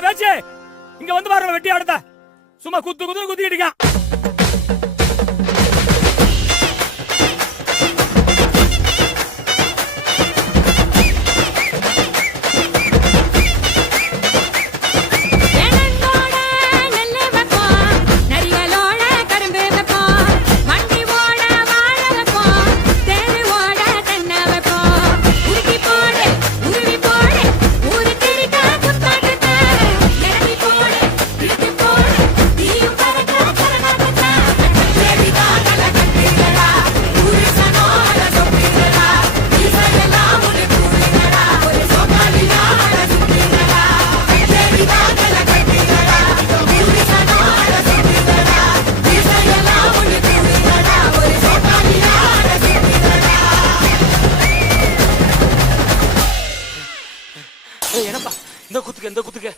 பேச்சு இங்க வந்து பாரு வெட்டி ஆடுத சும்மா குத்திக்கிட்டு இருக்கான். என்னப்பா இந்த குத்துக்கு